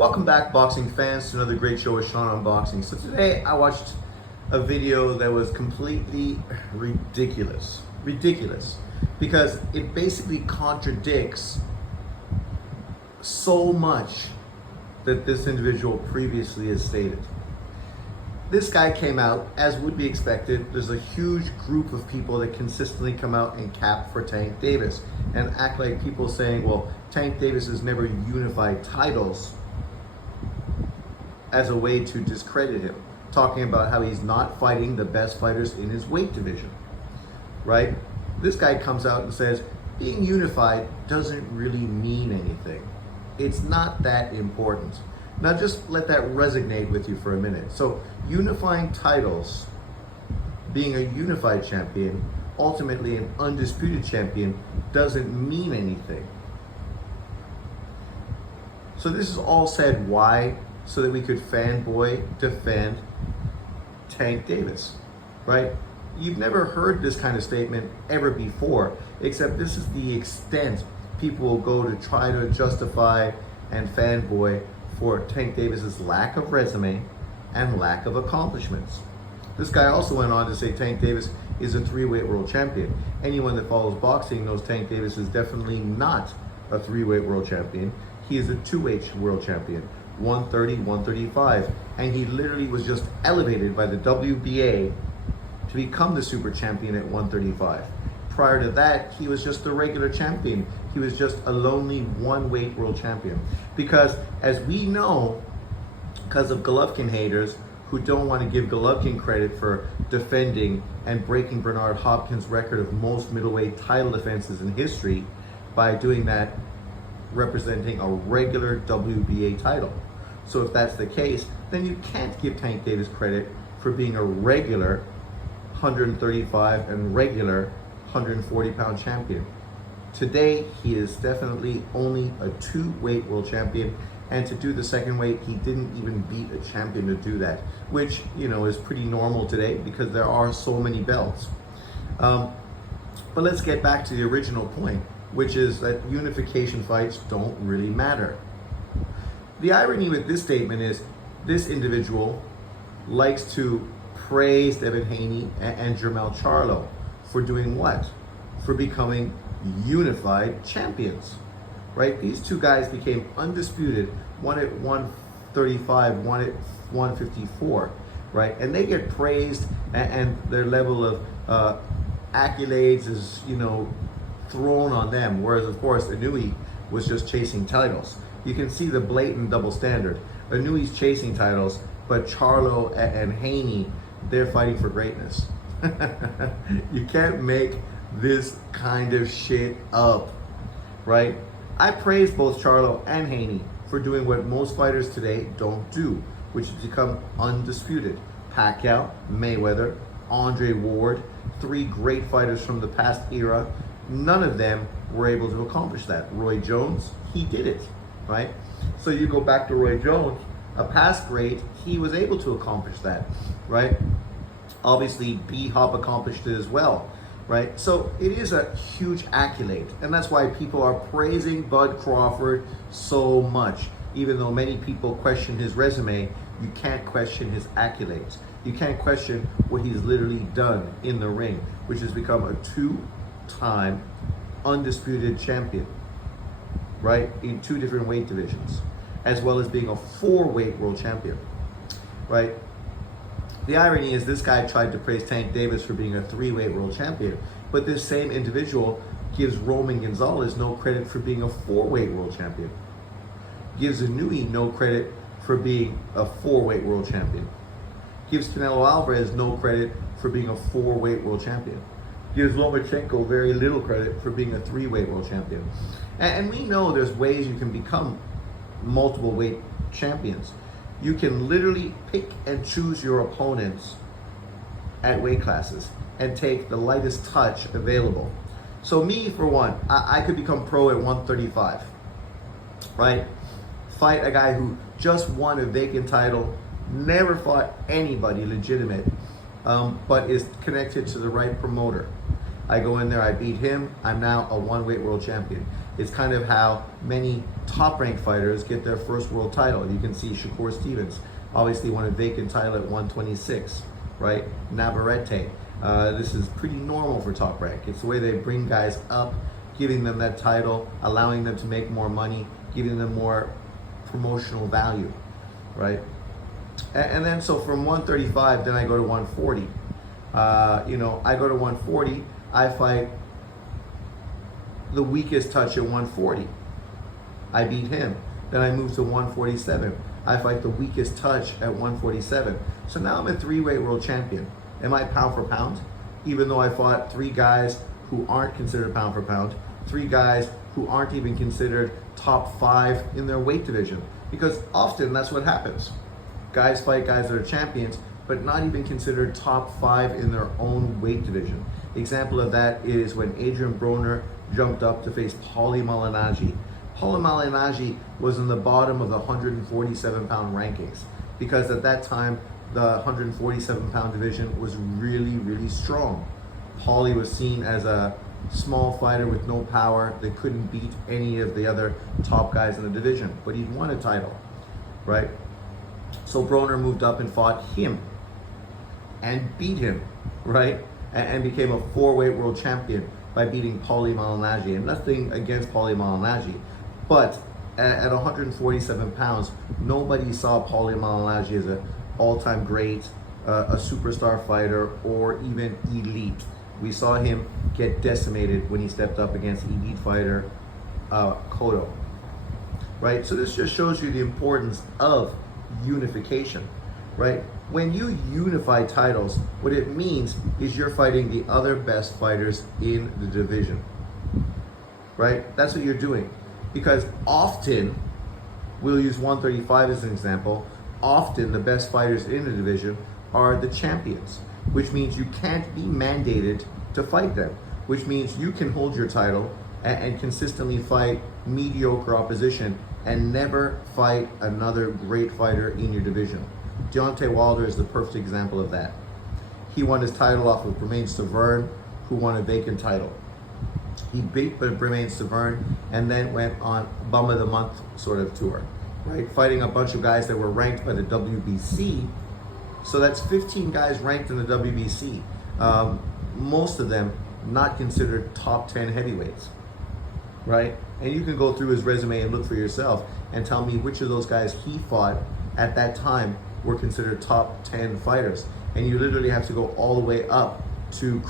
Welcome back, boxing fans, to another great show with Sean on Boxing. So today I watched a video that was completely ridiculous. Ridiculous. Because it basically contradicts so much that this individual previously has stated. This guy came out, as would be expected. There's a huge group of people that consistently come out and cap for Tank Davis and act like people saying, well, Tank Davis has never unified titles, as a way to discredit him, talking about how he's not fighting the best fighters in his weight division, right? This guy comes out and says, being unified doesn't really mean anything. It's not that important. Now just let that resonate with you for a minute. So unifying titles, being a unified champion, ultimately an undisputed champion, doesn't mean anything. So this is all said why? So that we could fanboy defend Tank Davis, right? You've never heard this kind of statement ever before, except this is the extent people will go to try to justify and fanboy for Tank Davis's lack of resume and lack of accomplishments. This guy also went on to say Tank Davis is a three-weight world champion. Anyone that follows boxing knows Tank Davis is definitely not a three-weight world champion. He is a two-weight world champion. 130, 135, and he literally was just elevated by the WBA to become the super champion at 135. Prior to that, he was just a regular champion. He was just a lonely one-weight world champion. Because as we know, because of Golovkin haters who don't want to give Golovkin credit for defending and breaking Bernard Hopkins' record of most middleweight title defenses in history by doing that representing a regular WBA title. So if that's the case, then you can't give Tank Davis credit for being a regular 135 and regular 140-pound champion. Today, he is definitely only a two-weight world champion, and to do the second weight, he didn't even beat a champion to do that, which, you know, is pretty normal today because there are so many belts. But let's get back to the original point, which is that unification fights don't really matter. The irony with this statement is this individual likes to praise Devin Haney and Jermell Charlo for doing what? For becoming unified champions, right? These two guys became undisputed, one at 135, one at 154, right? And they get praised and their level of accolades is, you know, thrown on them. Whereas, of course, Inui was just chasing titles. You can see the blatant double standard. Inui's chasing titles, but Charlo and Haney, they're fighting for greatness. You can't make this kind of shit up, right? I praise both Charlo and Haney for doing what most fighters today don't do, which is become undisputed. Pacquiao, Mayweather, Andre Ward, three great fighters from the past era. None of them were able to accomplish that. Roy Jones, he did it, right? So you go back to Roy Jones, a past great, he was able to accomplish that, right? Obviously, B-Hop accomplished it as well, right? So it is a huge accolade, and that's why people are praising Bud Crawford so much. Even though many people question his resume, you can't question his accolades. You can't question what he's literally done in the ring, which has become a two-time undisputed champion, right, in two different weight divisions, as well as being a four-weight world champion, right? The irony is this guy tried to praise Tank Davis for being a three-weight world champion, but this same individual gives Roman Gonzalez no credit for being a four-weight world champion, gives Inui no credit for being a four-weight world champion, gives Canelo Alvarez no credit for being a four-weight world champion, gives Lomachenko very little credit for being a three-weight world champion. And we know there's ways you can become multiple weight champions. You can literally pick and choose your opponents at weight classes and take the lightest touch available. So me, for one, I could become pro at 135, right? Fight a guy who just won a vacant title, never fought anybody legitimate, but is connected to the right promoter. I go in there, I beat him, I'm now a one-weight world champion. It's kind of how many top-ranked fighters get their first world title. You can see Shakur Stevens obviously won a vacant title at 126, right? Navarrete. This is pretty normal for Top Rank. It's the way they bring guys up, giving them that title, allowing them to make more money, giving them more promotional value, right? And then so from 135, then I go to 140. I go to 140, I fight the weakest touch at 140. I beat him. Then I move to 147. I fight the weakest touch at 147. So now I'm a 3-weight world champion. Am I pound for pound? Even though I fought 3 guys who aren't considered pound for pound, 3 guys who aren't even considered top 5 in their weight division. Because often that's what happens. Guys fight guys that are champions, but not even considered top 5 in their own weight division. Example of that is when Adrian Broner jumped up to face Paulie Malignaggi. Paulie Malignaggi was in the bottom of the 147-pound rankings because at that time, the 147-pound division was really, really strong. Paulie was seen as a small fighter with no power that couldn't beat any of the other top guys in the division, but he'd won a title, right? So Broner moved up and fought him and beat him, right? And became a 4-weight world champion by beating Paulie Malignaggi. And nothing against Paulie Malignaggi, but at 147 pounds, nobody saw Paulie Malignaggi as an all-time great, a superstar fighter, or even elite. We saw him get decimated when he stepped up against elite fighter Cotto, right? So this just shows you the importance of unification, right? When you unify titles, what it means is you're fighting the other best fighters in the division, right? That's what you're doing. Because often, we'll use 135 as an example, often the best fighters in the division are the champions, which means you can't be mandated to fight them, which means you can hold your title and consistently fight mediocre opposition and never fight another great fighter in your division. Deontay Wilder is the perfect example of that. He won his title off of Bremain Stiverne, who won a vacant title. He beat Bremain Stiverne and then went on Bum of the Month sort of tour, right? Fighting a bunch of guys that were ranked by the WBC. So that's 15 guys ranked in the WBC. Most of them not considered top 10 heavyweights, right? And you can go through his resume and look for yourself and tell me which of those guys he fought at that time were considered top 10 fighters. And you literally have to go all the way up to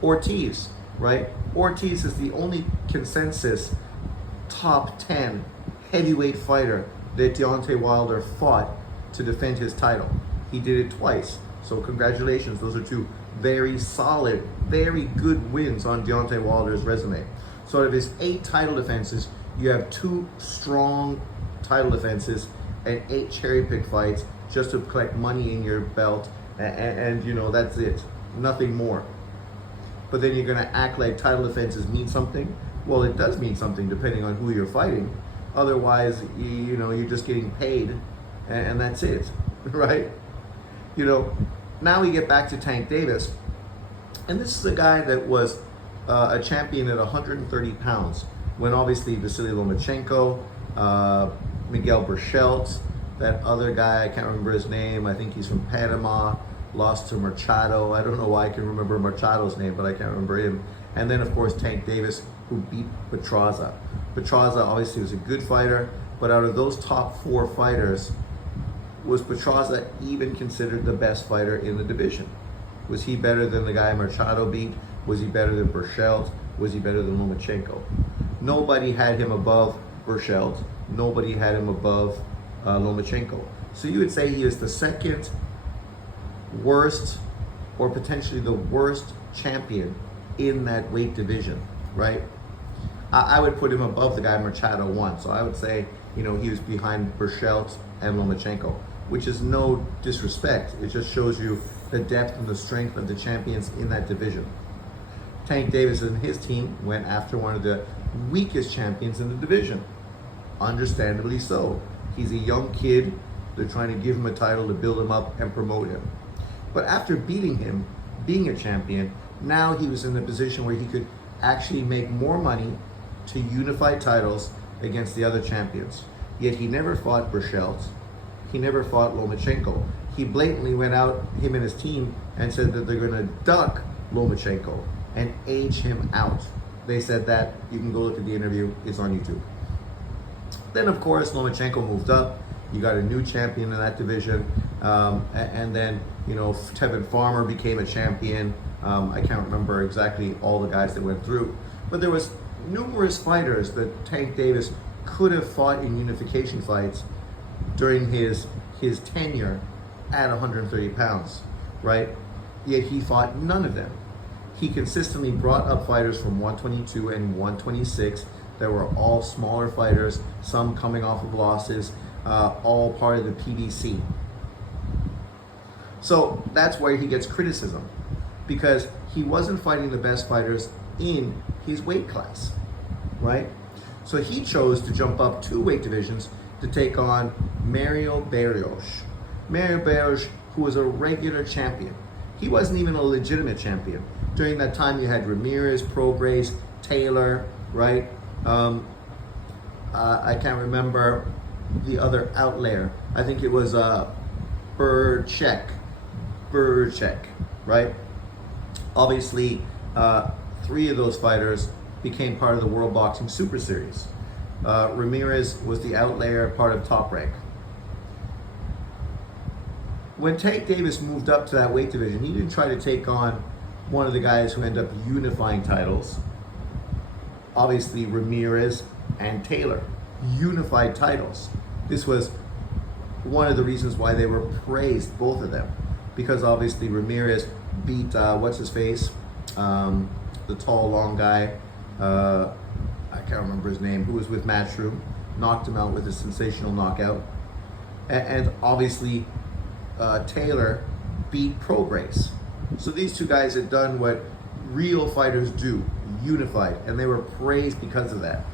Ortiz, right? Ortiz is the only consensus top 10 heavyweight fighter that Deontay Wilder fought to defend his title. He did it twice. So congratulations, those are 2 very solid, very good wins on Deontay Wilder's resume. So out of his 8 title defenses, you have 2 strong title defenses and 8 cherry-pick fights just to collect money in your belt, and you know, that's it, nothing more. But then you're gonna act like title defenses mean something? Well, it does mean something depending on who you're fighting. Otherwise, you're just getting paid, and that's it, right? Now we get back to Tank Davis, and this is a guy that was a champion at 130 pounds, when obviously Vasily Lomachenko, Miguel Berchelt, that other guy, I can't remember his name, I think he's from Panama, lost to Machado. I don't know why I can remember Machado's name, but I can't remember him. And then of course Tank Davis, who beat Petraza. Petraza obviously was a good fighter, but out of those top 4 fighters, was Petraza even considered the best fighter in the division? Was he better than the guy Machado beat? Was he better than Berchelt? Was he better than Lomachenko? Nobody had him above Berchelt. Nobody had him above Lomachenko. So you would say he is the second worst, or potentially the worst champion in that weight division, right? I would put him above the guy Machado won. So I would say, he was behind Berchelt and Lomachenko, which is no disrespect. It just shows you the depth and the strength of the champions in that division. Tank Davis and his team went after one of the weakest champions in the division. Understandably so. He's a young kid. They're trying to give him a title to build him up and promote him. But after beating him, being a champion, now he was in a position where he could actually make more money to unify titles against the other champions. Yet he never fought Berchelt. He never fought Lomachenko. He blatantly went out, him and his team, and said that they're going to duck Lomachenko and age him out. They said that. You can go look at the interview. It's on YouTube. Then, of course, Lomachenko moved up. You got a new champion in that division. And then, Tevin Farmer became a champion. I can't remember exactly all the guys that went through. But there was numerous fighters that Tank Davis could have fought in unification fights during his tenure at 130 pounds, right? Yet he fought none of them. He consistently brought up fighters from 122 and 126 that were all smaller fighters, some coming off of losses, all part of the PBC. So that's where he gets criticism, because he wasn't fighting the best fighters in his weight class, right? So he chose to jump up 2 weight divisions to take on Mario Barrios. Mario Barrios, who was a regular champion. He wasn't even a legitimate champion. During that time, you had Ramirez, Prograis, Taylor, right? I can't remember the other outlier. I think it was Burchek, right? Obviously, 3 of those fighters became part of the World Boxing Super Series. Ramirez was the outlier, part of Top Rank. When Tank Davis moved up to that weight division, he didn't try to take on one of the guys who ended up unifying titles. Obviously, Ramirez and Taylor unified titles. This was one of the reasons why they were praised, both of them, because obviously Ramirez beat what's his face, the tall, long guy. I can't remember his name. Who was with Matchroom, knocked him out with a sensational knockout, and obviously Taylor beat Prograis. So these 2 guys had done what real fighters do, unified, and they were praised because of that.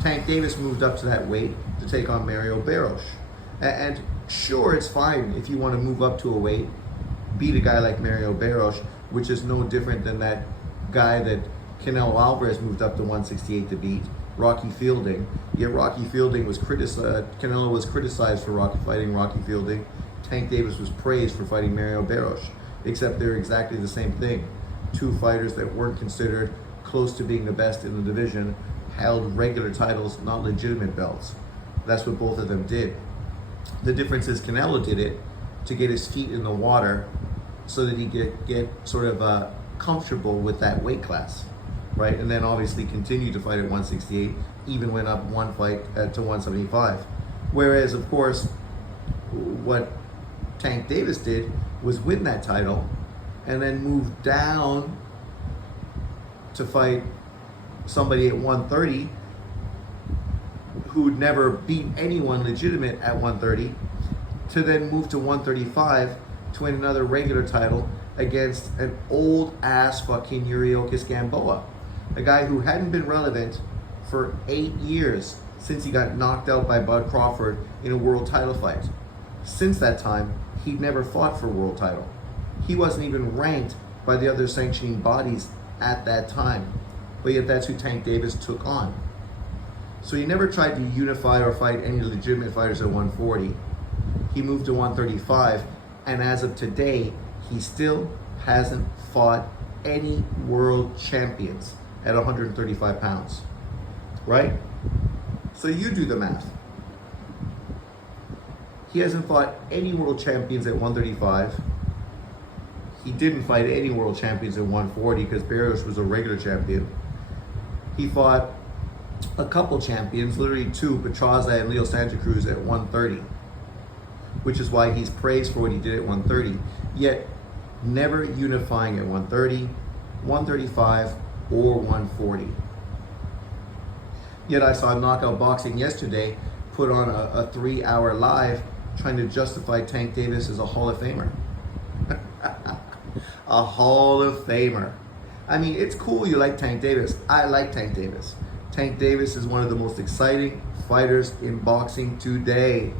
Tank Davis moved up to that weight to take on Mario Barrios. And sure, it's fine if you want to move up to a weight, beat a guy like Mario Barrios, which is no different than that guy that Canelo Alvarez moved up to 168 to beat, Rocky Fielding. Yet Rocky Fielding was criticized, Canelo was criticized for fighting Rocky Fielding. Tank Davis was praised for fighting Mario Barrios, except they're exactly the same thing. 2 fighters that weren't considered close to being the best in the division, held regular titles, not legitimate belts. That's what both of them did. The difference is Canelo did it to get his feet in the water so that he could get sort of comfortable with that weight class, right? And then obviously continued to fight at 168, even went up 1 fight to 175. Whereas, of course, what Tank Davis did was win that title and then move down to fight somebody at 130 who'd never beat anyone legitimate at 130, to then move to 135 to win another regular title against an old ass fucking Yuriokis Gamboa, a guy who hadn't been relevant for 8 years since he got knocked out by Bud Crawford in a world title fight. Since that time, he'd never fought for a world title. He wasn't even ranked by the other sanctioning bodies at that time. But yet that's who Tank Davis took on. So he never tried to unify or fight any legitimate fighters at 140. He moved to 135, and as of today, he still hasn't fought any world champions at 135 pounds, right? So you do the math. He hasn't fought any world champions at 135. He didn't fight any world champions at 140 because Barrios was a regular champion. He fought a couple champions, literally 2, Petraza and Leo Santa Cruz at 130, which is why he's praised for what he did at 130, yet never unifying at 130, 135, or 140. Yet I saw Knockout Boxing yesterday put on a 3-hour live trying to justify Tank Davis as a Hall of Famer. A Hall of Famer. I mean, it's cool you like Tank Davis. I like Tank Davis. Tank Davis is one of the most exciting fighters in boxing today.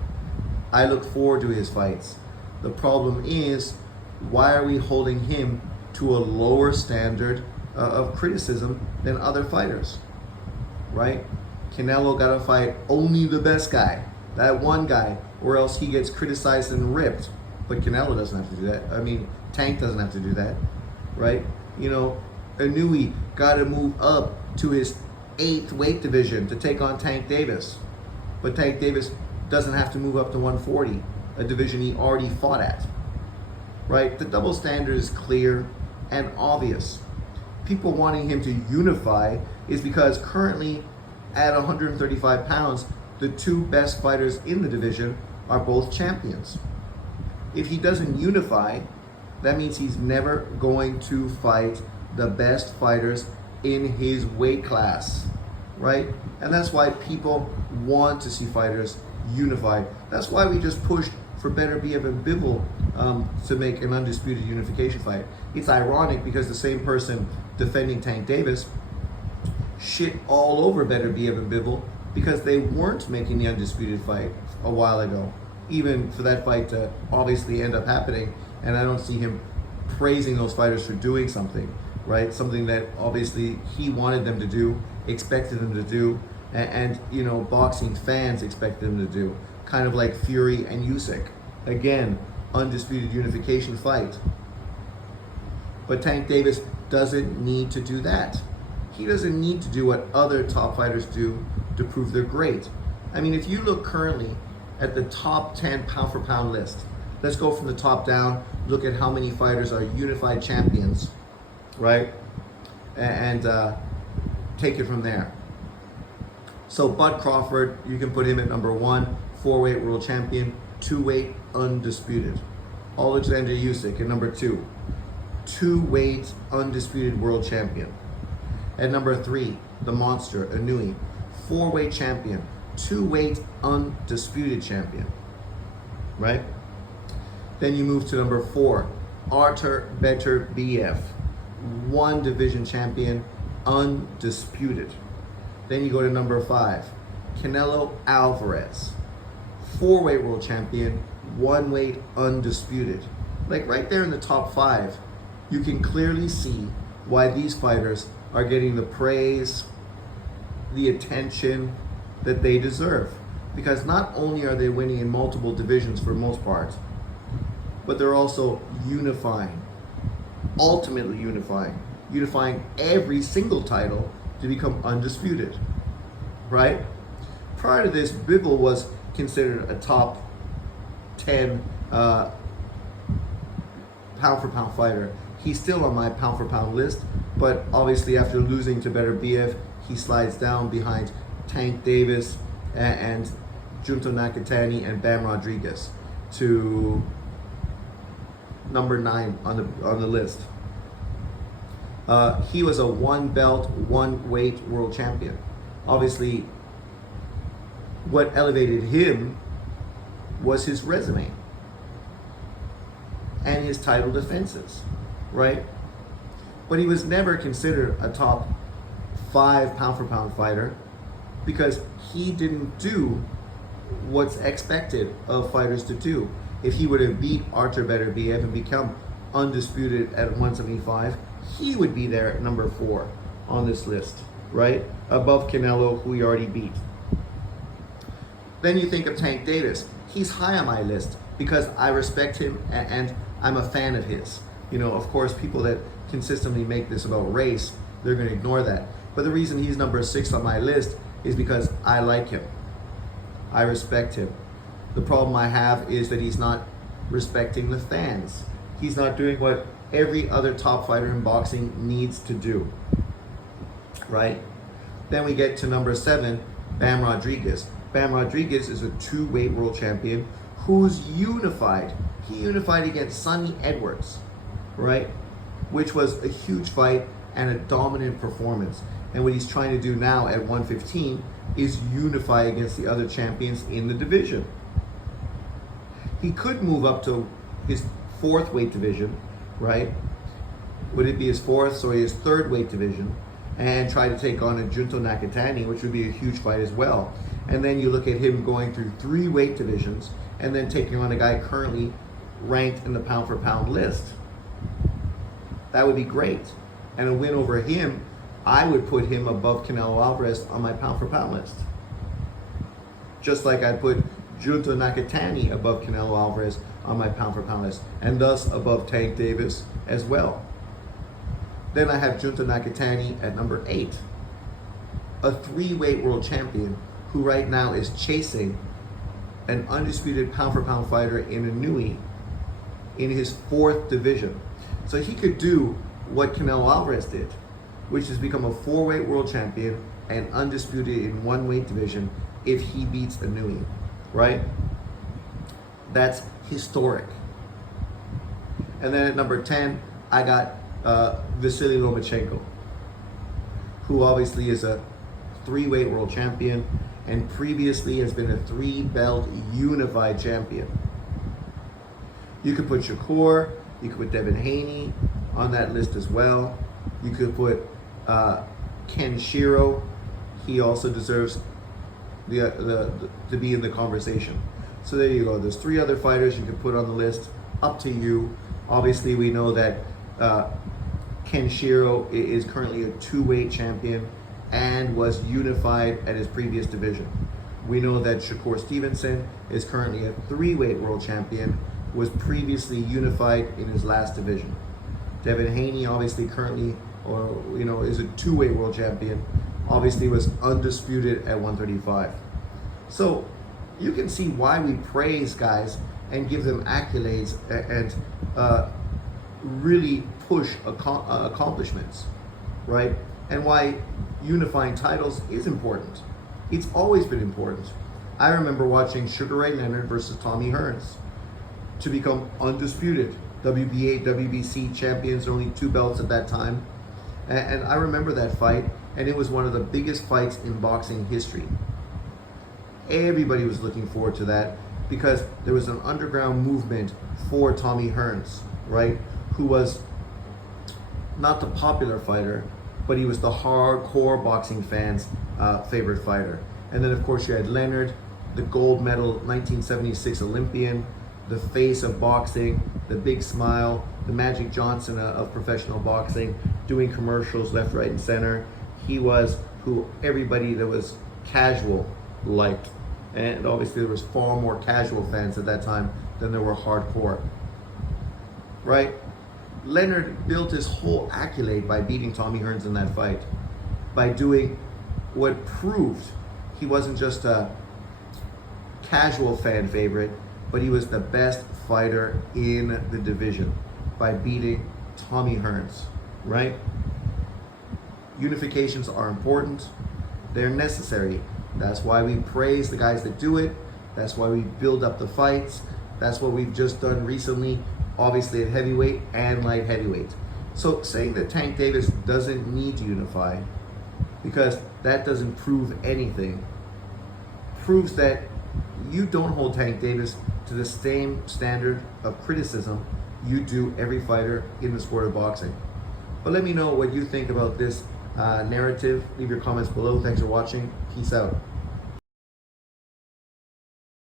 I look forward to his fights. The problem is, why are we holding him to a lower standard of criticism than other fighters, right? Canelo got to fight only the best guy, that one guy, or else he gets criticized and ripped. But Canelo doesn't have to do that. I mean, Tank doesn't have to do that, right? You know, Inui got to move up to his 8th weight division to take on Tank Davis. But Tank Davis doesn't have to move up to 140, a division he already fought at, right? The double standard is clear and obvious. People wanting him to unify is because currently at 135 pounds, the 2 best fighters in the division are both champions. If he doesn't unify, that means he's never going to fight the best fighters in his weight class, right? And that's why people want to see fighters unified. That's why we just pushed for Beterbiev and Bivol to make an undisputed unification fight. It's ironic because the same person defending Tank Davis shit all over Beterbiev and Bivol because they weren't making the undisputed fight a while ago, even for that fight to obviously end up happening. And I don't see him praising those fighters for doing something, right? Something that obviously he wanted them to do, expected them to do, and you know, boxing fans expected them to do. Kind of like Fury and Usyk. Again, undisputed unification fight. But Tank Davis doesn't need to do that. He doesn't need to do what other top fighters do to prove they're great. I mean, if you look currently at the top 10 pound for pound list, let's go from the top down, look at how many fighters are unified champions, right? And take it from there. So Bud Crawford, you can put him at number 1, 4-weight world champion, 2-weight undisputed. Alexander Usyk at number 2, 2-weight undisputed world champion. At number 3, the monster, Inui, 4-weight champion, 2-weight undisputed champion, right? Then you move to number 4, Artur Beterbiev, 1 division champion, undisputed. Then you go to number 5, Canelo Alvarez, 4-weight world champion, 1-weight undisputed. Like right there in the top 5, you can clearly see why these fighters are getting the praise, the attention that they deserve. Because not only are they winning in multiple divisions for most part, but they're also unifying, ultimately unifying every single title to become undisputed, right? Prior to this, Bivol was considered a top 10 pound for pound fighter. He's still on my pound for pound list, but obviously after losing to Beterbiev, he slides down behind Tank Davis and Junto Nakatani and Bam Rodriguez to number 9 on the list. He was a 1 belt, 1 weight world champion. Obviously, what elevated him was his resume and his title defenses, right? But he was never considered a top 5 pound for pound fighter because he didn't do what's expected of fighters to do. If he would have beat Artur Beterbiev and become undisputed at 175, he would be there at number 4 on this list, right? Above Canelo, who he already beat. Then you think of Tank Davis. He's high on my list because I respect him and I'm a fan of his. You know, of course, people that consistently make this about race, they're going to ignore that. But the reason he's number 6 on my list is because I like him. I respect him. The problem I have is that he's not respecting the fans. He's not doing what every other top fighter in boxing needs to do, right? Then we get to number 7, Bam Rodriguez. Bam Rodriguez is a 2-weight world champion who's unified. He unified against Sonny Edwards, right? Which was a huge fight and a dominant performance. And what he's trying to do now at 115 is unify against the other champions in the division. He could move up to his 4th weight division, right? Would it be his 4th, so his 3rd weight division, and try to take on a Junto Nakatani, which would be a huge fight as well. And then you look at him going through 3 weight divisions and then taking on a guy currently ranked in the pound for pound list. That would be great. and a win over him, I would put him above Canelo Alvarez on my pound for pound list. Just like I put Junta Nakatani above Canelo Alvarez on my pound for pound list, and thus above Tank Davis as well. Then I have Junta Nakatani at number 8, a 3-weight world champion who right now is chasing an undisputed pound for pound fighter in Inui in his 4th division. So he could do what Canelo Alvarez did, which is become a 4-weight world champion and undisputed in 1-weight division if he beats Inui, right? That's historic. And then at number 10, I got Vasily Lomachenko, who obviously is a 3-weight world champion and previously has been a 3-belt unified champion. You could put Shakur, you could put Devin Haney on that list as well. You could put Ken Shiro. He also deserves to be in the conversation. So there you go. There's 3 other fighters you could put on the list. Up to you. Obviously, we know that Ken Shiro is currently a 2-weight champion and was unified at his previous division. We know that Shakur Stevenson is currently a 3-weight world champion, was previously unified in his last division. Devin Haney obviously currently, is a 2-weight world champion, obviously was undisputed at 135. So you can see why we praise guys and give them accolades and really push accomplishments, right? And why unifying titles is important. It's always been important. I remember watching Sugar Ray Leonard versus Tommy Hearns to become undisputed WBA, WBC champions, only 2 belts at that time. And I remember that fight, and it was one of the biggest fights in boxing history. Everybody was looking forward to that because there was an underground movement for Tommy Hearns, right? Who was not the popular fighter, but he was the hardcore boxing fans' favorite fighter. And then of course you had Leonard, the gold medal 1976 Olympian, the face of boxing, the big smile, the Magic Johnson of professional boxing, doing commercials left, right, and center. He was who everybody that was casual liked. And obviously there was far more casual fans at that time than there were hardcore, right? Leonard built his whole accolade by beating Tommy Hearns in that fight, by doing what proved he wasn't just a casual fan favorite, but he was the best fighter in the division by beating Tommy Hearns, right? Unifications are important. They're necessary. That's why we praise the guys that do it. That's why we build up the fights. That's what we've just done recently, obviously at heavyweight and light heavyweight. So saying that Tank Davis doesn't need to unify, because that doesn't prove anything, proves that you don't hold Tank Davis to the same standard of criticism you do every fighter in the sport of boxing. But let me know what you think about this narrative. Leave your comments below. Thanks for watching. Peace out.